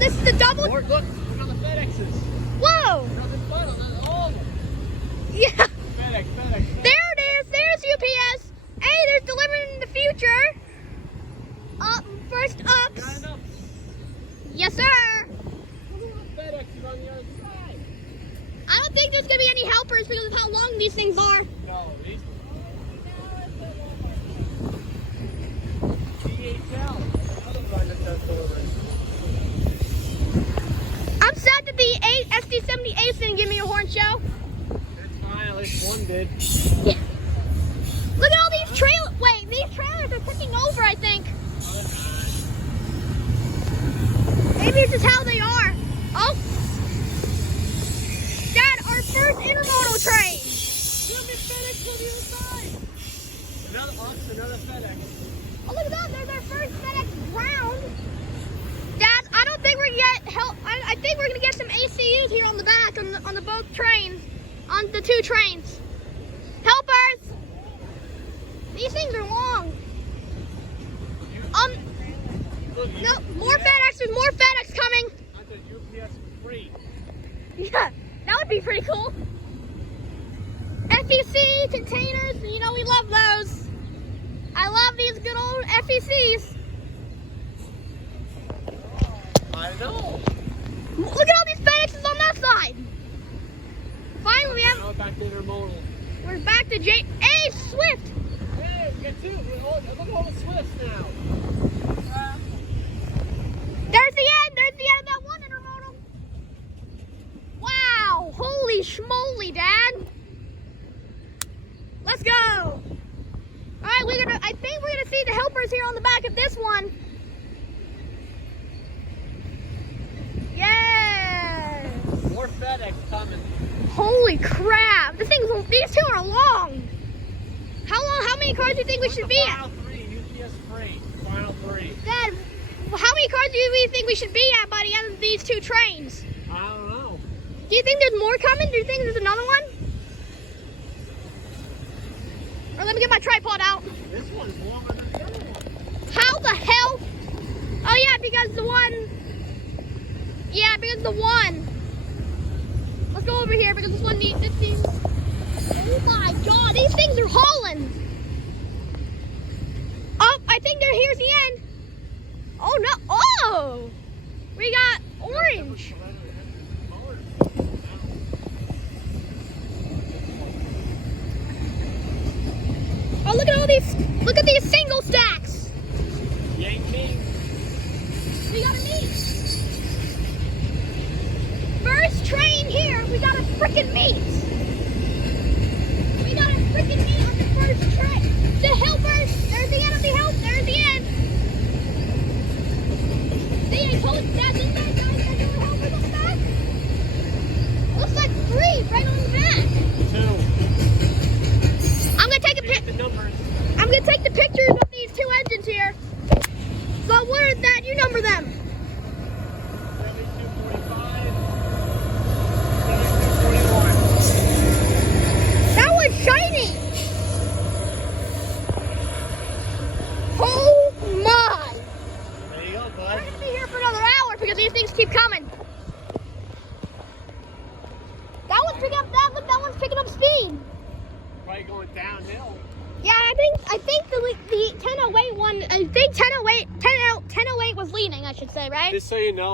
this is the double. Look on the FedExes. Whoa. Nothing but all of them. Yeah. FedEx. There it is. There's UPS. Hey, there's delivering in the future. First ups. Got enough. Yes, sir. FedEx is on the other side. I don't think there's gonna be any helpers because of how long these things are. No, these. DHL. Another one that does delivery. I'm sad that the SD78 didn't give me a horn show. It's fine. At least one did. Yeah. Look at all these trailers. Wait, these trailers are tipping over, I think. Maybe it's just how they are. Oh. Dad, our first intermodal train. Look at FedEx on the other side. Another FedEx. Oh, look at that. There's our first FedEx ground. Dad, I don't think we're going to get help. I think we're going to get some ACUs here on the back on the both trains, on the two trains. Helpers. These things are long. No, more FedEx. There's more FedEx coming. I thought UPS was free. Yeah, that would be pretty cool. FEC containers, you know we love those. I love these good old FECs. I know. Look at all these FedExes on that side. Finally, we have. Now back to intermodal. We're back to Hey, Swift. Hey, we got two. Look at all the Swifts now. There's the end of that one intermodal. Wow, holy schmoly, Dad. Let's go. All right, I think we're gonna see the helpers here on the back of this one. Yeah. More FedEx coming. Holy crap! These two are long. How many cars do you think we should be at? Final three, UPS free. Final three. Dad, how many cars do you think we should be at by the end of these two trains? I don't know. Do you think there's more coming? Do you think there's another one? Or let me get my tripod out. This one's longer than the other one. How the hell? Oh yeah, because the one. Yeah, because the one. Let's go over here because this one needs 15. Oh my God, these things are hauling. Oh, I think here's the end. Oh no! Oh, we got orange. Oh, look at all these! Look at these single stacks. Yank me. We got a meet. First train here. We got a frickin' meet. We got a frickin' meet on the first train. The helpers. There's the end of the help. There's the end. They told us that, didn't they, guys? There's no helpers on the back. Looks like 3 right on the back. 2. I'm gonna take I'm gonna take the pictures of these 2 engines here. So what is that? You number them. 7245. 7241. That was shiny. Oh my. There you go, We're bud. gonna be here for another hour because these things keep coming. That one's picking up that one's picking up speed. Probably going downhill. Yeah, I think the 1008 one. I think 1008 was leading. I should say, right? Just so you know.